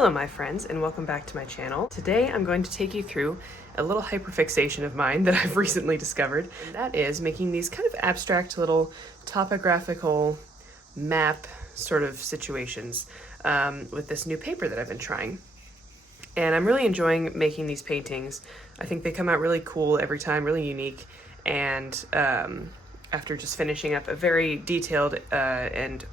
Hello my friends, and welcome back to my channel. Today I'm going to take you through a little hyperfixation of mine that I've recently discovered, and that is making these kind of abstract little topographical map sort of situations with this new paper that I've been trying. And I'm really enjoying making these paintings. I think they come out really cool every time, really unique, and after just finishing up a very detailed and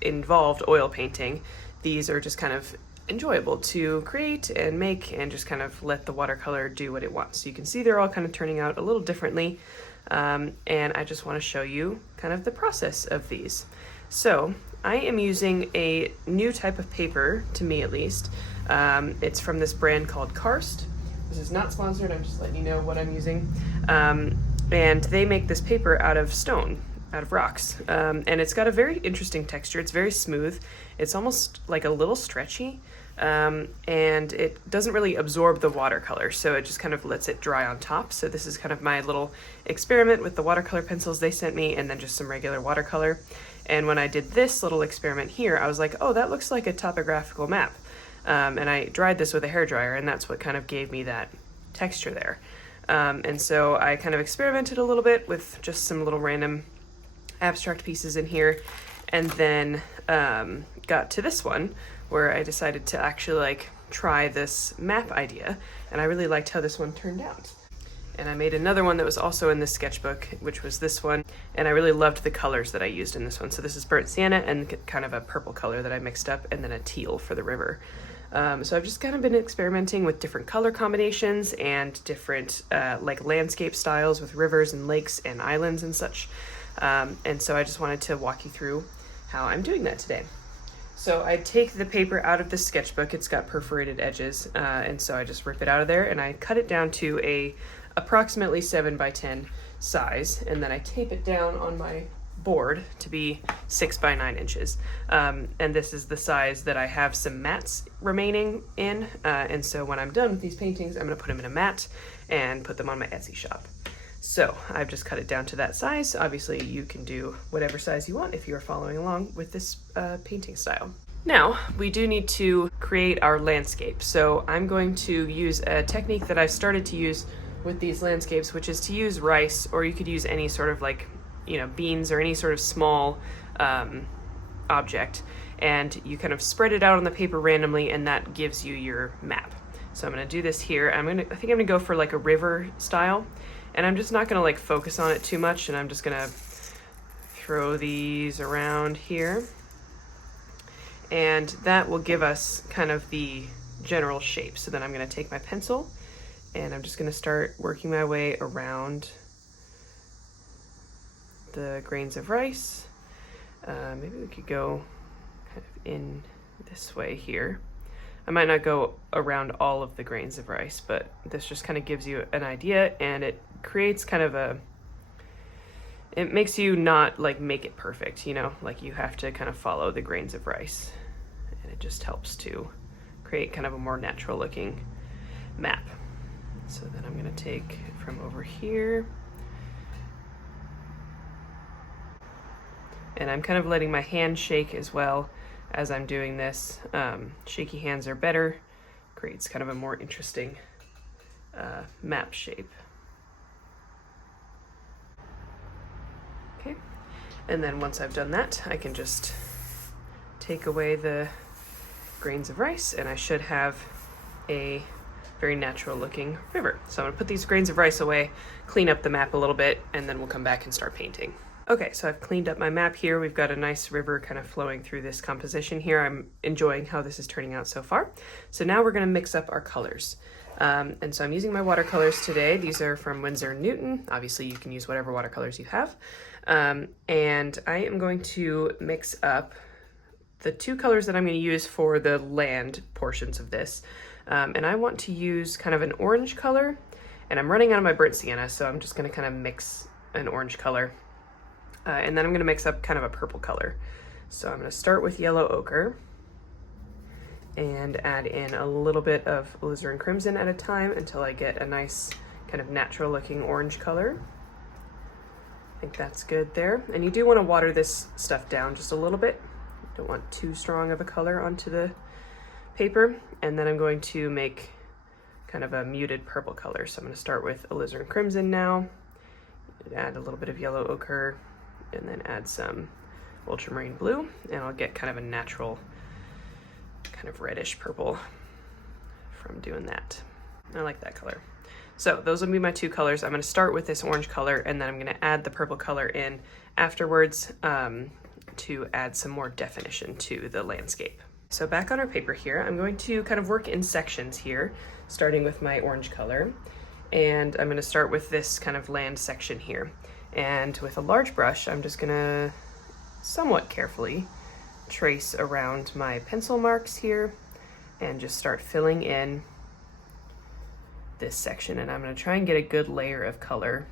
involved oil painting, these are just kind of enjoyable to create and make and just kind of let the watercolor do what it wants. So you can see they're all kind of turning out a little differently, and I just want to show you kind of the process of these. So I am using a new type of paper, to me at least. It's from this brand called Karst. This is not sponsored, I'm just letting you know what I'm using. And they make this paper out of stone, out of rocks, and it's got a very interesting texture. It's very smooth. It's almost like a little stretchy, and it doesn't really absorb the watercolor, so it just kind of lets it dry on top. So this is kind of my little experiment with the watercolor pencils they sent me, and then just some regular watercolor. And when I did this little experiment here, I was like, oh, that looks like a topographical map. And I dried this with a hairdryer, and that's what kind of gave me that texture there. And so I kind of experimented a little bit with just some little random abstract pieces in here, and then got to this one where I decided to actually try this map idea, and I really liked how this one turned out. And I made another one that was also in this sketchbook, which was this one, and I really loved the colors that I used in this one. So this is burnt sienna and kind of a purple color that I mixed up, and then a teal for the river. So I've just kind of been experimenting with different color combinations and different landscape styles with rivers and lakes and islands and such. And so I just wanted to walk you through how I'm doing that today. So I take the paper out of the sketchbook. It's got perforated edges, and so I just rip it out of there and I cut it down to a approximately 7 by 10 size, and then I tape it down on my board to be 6 by 9 inches. And this is the size that I have some mats remaining in, and so when I'm done with these paintings, I'm gonna put them in a mat and put them on my Etsy shop. So I've just cut it down to that size. Obviously you can do whatever size you want if you're following along with this painting style. Now we do need to create our landscape. So I'm going to use a technique that I've started to use with these landscapes, which is to use rice, or you could use any sort of beans or any sort of small object, and you kind of spread it out on the paper randomly, and that gives you your map. So I'm gonna do this here. I think I'm gonna go for a river style, and I'm just not gonna focus on it too much, and I'm just gonna throw these around here, and that will give us kind of the general shape. So then I'm gonna take my pencil and I'm just gonna start working my way around the grains of rice. Maybe we could go kind of in this way here. I might not go around all of the grains of rice, but this just kind of gives you an idea, and it creates kind of it makes you not make it perfect, you have to kind of follow the grains of rice, and it just helps to create kind of a more natural looking map. So then I'm gonna take from over here, and I'm kind of letting my hand shake as well as I'm doing this. Shaky hands are better, creates kind of a more interesting map shape. Okay, and then once I've done that, I can just take away the grains of rice, and I should have a very natural looking river. So I'm gonna put these grains of rice away, clean up the map a little bit, and then we'll come back and start painting. Okay, so I've cleaned up my map here. We've got a nice river kind of flowing through this composition here. I'm enjoying how this is turning out so far. So now we're gonna mix up our colors. And so I'm using my watercolors today. These are from Winsor&Newton. Obviously you can use whatever watercolors you have. And I am going to mix up the two colors that I'm gonna use for the land portions of this. And I want to use kind of an orange color, and I'm running out of my burnt sienna, so I'm just gonna kind of mix an orange color. And then I'm gonna mix up kind of a purple color. So I'm gonna start with yellow ochre and add in a little bit of alizarin crimson at a time until I get a nice kind of natural looking orange color. I think that's good there. And you do wanna water this stuff down just a little bit. You don't want too strong of a color onto the paper, and then I'm going to make kind of a muted purple color. So I'm going to start with alizarin crimson now, add a little bit of yellow ochre, and then add some ultramarine blue, and I'll get kind of a natural kind of reddish purple from doing that. I like that color. So those will be my two colors. I'm going to start with this orange color, and then I'm going to add the purple color in afterwards to add some more definition to the landscape. So back on our paper here, I'm going to kind of work in sections here, starting with my orange color. And I'm going to start with this kind of land section here. And with a large brush, I'm just going to somewhat carefully trace around my pencil marks here and just start filling in this section. And I'm going to try and get a good layer of color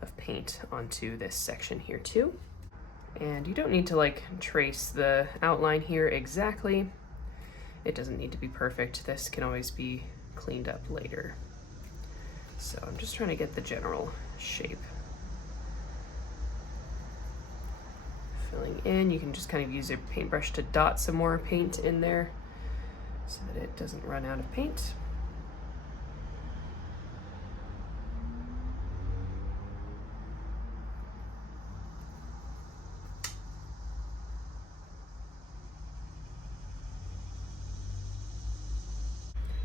of paint onto this section here too. And you don't need to like trace the outline here exactly. It doesn't need to be perfect. This can always be cleaned up later. So I'm just trying to get the general shape. Filling in, you can just kind of use your paintbrush to dot some more paint in there so that it doesn't run out of paint.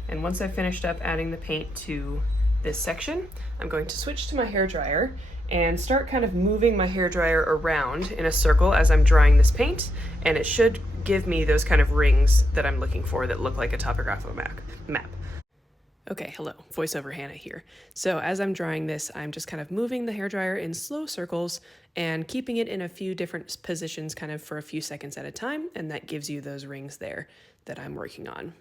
And once I've finished up adding the paint to this section, I'm going to switch to my hairdryer and start kind of moving my hairdryer around in a circle as I'm drying this paint, and it should give me those kind of rings that I'm looking for that look like a topographical map. Okay, hello, voiceover Hannah here. So as I'm drying this, I'm just kind of moving the hairdryer in slow circles and keeping it in a few different positions kind of for a few seconds at a time, and that gives you those rings there that I'm working on.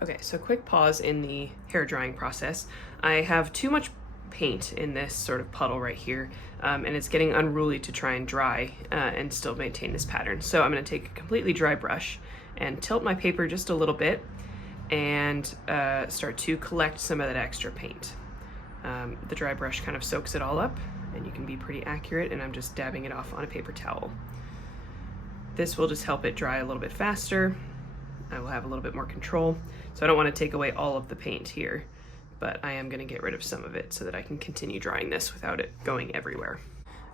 Okay, so quick pause in the hair drying process. I have too much paint in this sort of puddle right here, and it's getting unruly to try and dry and still maintain this pattern. So I'm going to take a completely dry brush and tilt my paper just a little bit and start to collect some of that extra paint. The dry brush kind of soaks it all up, and you can be pretty accurate, and I'm just dabbing it off on a paper towel. This will just help it dry a little bit faster. I will have a little bit more control. So I don't want to take away all of the paint here, but I am going to get rid of some of it so that I can continue drying this without it going everywhere.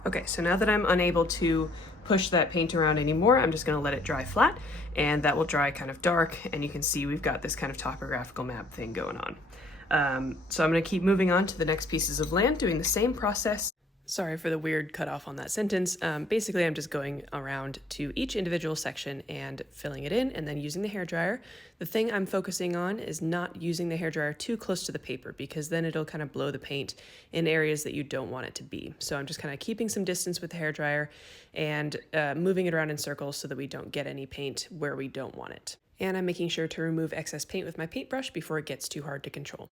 Okay, so now that I'm unable to push that paint around anymore, I'm just going to let it dry flat, and that will dry kind of dark, and you can see we've got this kind of topographical map thing going on. So I'm going to keep moving on to the next pieces of land, doing the same process. Sorry for the weird cutoff on that sentence. Basically, I'm just going around to each individual section and filling it in, and then using the hairdryer. The thing I'm focusing on is not using the hairdryer too close to the paper, because then it'll kind of blow the paint in areas that you don't want it to be. So I'm just kind of keeping some distance with the hairdryer and moving it around in circles so that we don't get any paint where we don't want it. And I'm making sure to remove excess paint with my paintbrush before it gets too hard to control.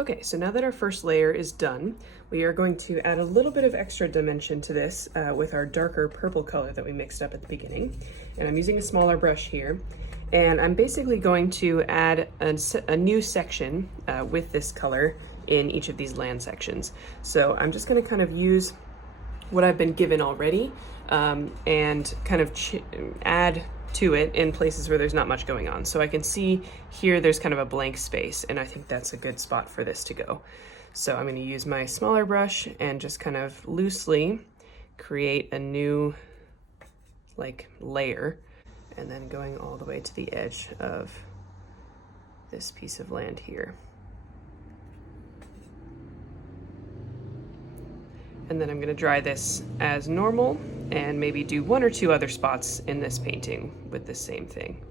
Okay, so now that our first layer is done, we are going to add a little bit of extra dimension to this with our darker purple color that we mixed up at the beginning. And I'm using a smaller brush here. And I'm basically going to add a new section with this color in each of these land sections. So I'm just going to kind of use what I've been given already and kind of add to it in places where there's not much going on. So I can see here there's kind of a blank space, and I think that's a good spot for this to go. So I'm going to use my smaller brush and just kind of loosely create a new like layer, and then going all the way to the edge of this piece of land here. And then I'm going to dry this as normal and maybe do one or two other spots in this painting with the same thing.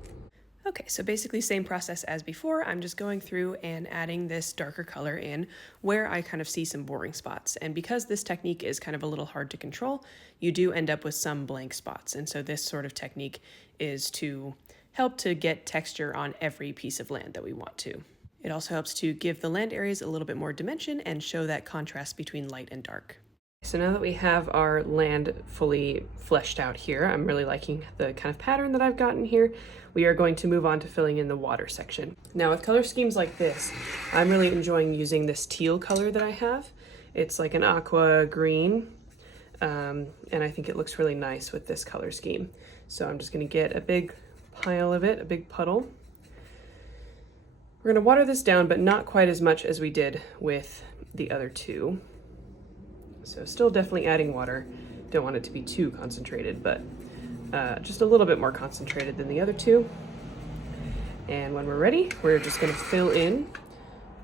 Okay, so basically same process as before. I'm just going through and adding this darker color in where I kind of see some boring spots. And because this technique is kind of a little hard to control, you do end up with some blank spots. And so this sort of technique is to help to get texture on every piece of land that we want to. It also helps to give the land areas a little bit more dimension and show that contrast between light and dark. So now that we have our land fully fleshed out here, I'm really liking the kind of pattern that I've gotten here. We are going to move on to filling in the water section. Now with color schemes like this, I'm really enjoying using this teal color that I have. It's like an aqua green, and I think it looks really nice with this color scheme. So I'm just going to get a big pile of it, a big puddle, We're gonna water this down, but not quite as much as we did with the other two. So still definitely adding water. Don't want it to be too concentrated, but just a little bit more concentrated than the other two. And when we're ready, we're just gonna fill in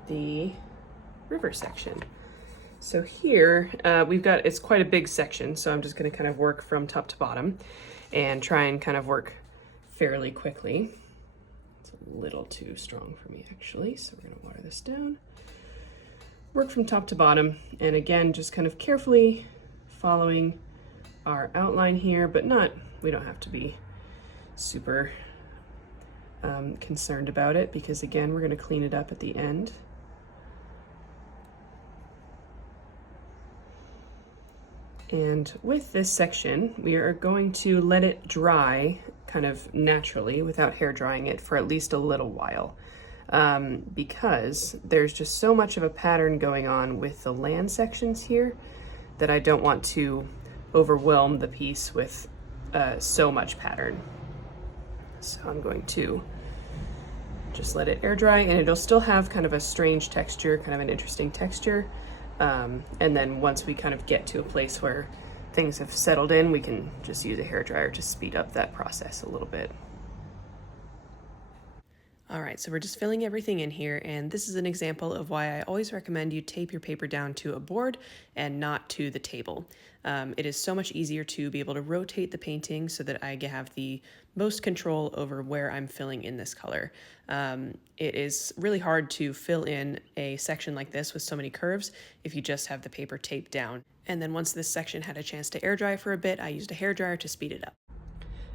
the river section. So here we've got, it's quite a big section, so I'm just gonna kind of work from top to bottom and try and kind of work fairly quickly. It's a little too strong for me actually, so we're gonna water this down. Work from top to bottom, and again, just kind of carefully following our outline here, but we don't have to be super concerned about it, because again, we're gonna clean it up at the end. And with this section, we are going to let it dry kind of naturally without hair drying it for at least a little while. Because there's just so much of a pattern going on with the land sections here that I don't want to overwhelm the piece with so much pattern. So I'm going to just let it air dry, and it'll still have kind of a strange texture, kind of an interesting texture. And then once we kind of get to a place where things have settled in, we can just use a hairdryer to speed up that process a little bit. All right, so we're just filling everything in here, and this is an example of why I always recommend you tape your paper down to a board and not to the table. It is so much easier to be able to rotate the painting so that I have the most control over where I'm filling in this color. It is really hard to fill in a section like this with so many curves if you just have the paper taped down. And then once this section had a chance to air dry for a bit, I used a hairdryer to speed it up.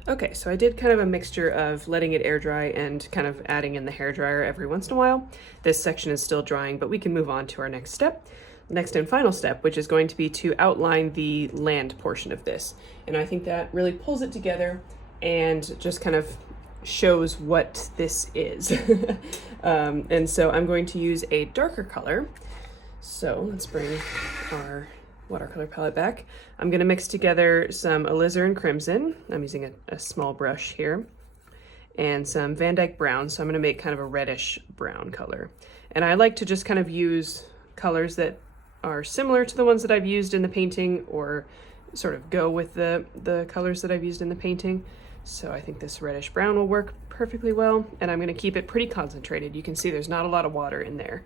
Okay, so I did kind of a mixture of letting it air dry and kind of adding in the hairdryer every once in a while. This section is still drying, but we can move on to our next step. Next and final step, which is going to be to outline the land portion of this. And I think that really pulls it together and just kind of shows what this is. And so I'm going to use a darker color. So let's bring our watercolor palette back. I'm going to mix together some alizarin crimson. I'm using a small brush here, and some Van Dyke brown. So I'm going to make kind of a reddish brown color. And I like to just kind of use colors that are similar to the ones that I've used in the painting, or sort of go with the colors that I've used in the painting. So I think this reddish brown will work perfectly well, and I'm going to keep it pretty concentrated. You can see there's not a lot of water in there,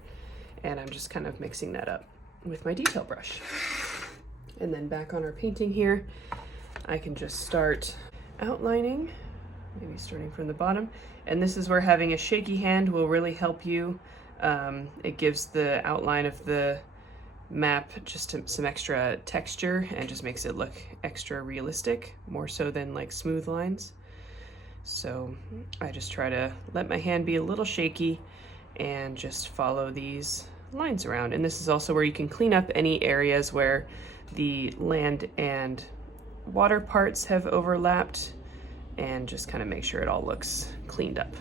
and I'm just kind of mixing that up with my detail brush. And then back on our painting here, I can just start outlining, maybe starting from the bottom. And this is where having a shaky hand will really help you. It gives the outline of the map just some extra texture and just makes it look extra realistic, more so than like smooth lines. So I just try to let my hand be a little shaky and just follow these lines around. And this is also where you can clean up any areas where the land and water parts have overlapped, and just kind of make sure it all looks cleaned up.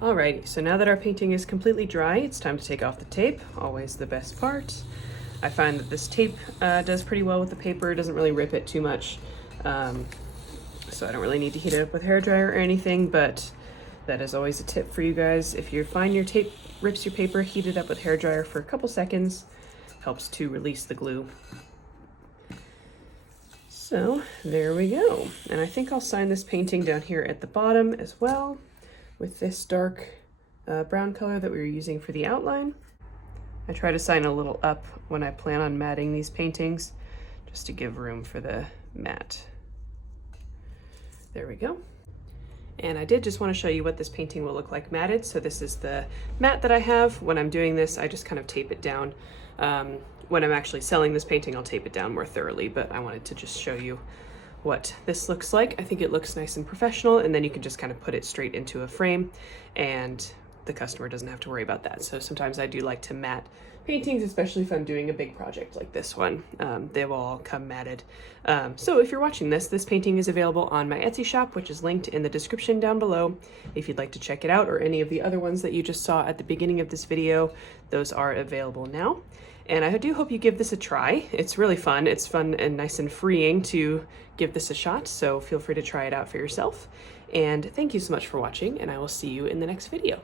Alrighty, so now that our painting is completely dry, it's time to take off the tape, always the best part. I find that this tape does pretty well with the paper. It doesn't really rip it too much, so I don't really need to heat it up with a hairdryer or anything, but that is always a tip for you guys. If you find your tape rips your paper, heat it up with hairdryer for a couple seconds. Helps to release the glue. So there we go. And I think I'll sign this painting down here at the bottom as well with this dark brown color that we were using for the outline. I try to sign a little up when I plan on matting these paintings, just to give room for the matte. There we go. And I did just want to show you what this painting will look like matted. So this is the mat that I have. When I'm doing this, I just kind of tape it down. When I'm actually selling this painting, I'll tape it down more thoroughly, but I wanted to just show you what this looks like. I think it looks nice and professional, and then you can just kind of put it straight into a frame and the customer doesn't have to worry about that. So sometimes I do like to matte paintings, especially if I'm doing a big project like this one. They will all come matted. So if you're watching this painting is available on my Etsy shop, which is linked in the description down below. If you'd like to check it out, or any of the other ones that you just saw at the beginning of this video, those are available now. And I do hope you give this a try. It's really fun. It's fun and nice and freeing to give this a shot, so feel free to try it out for yourself. And thank you so much for watching, and I will see you in the next video.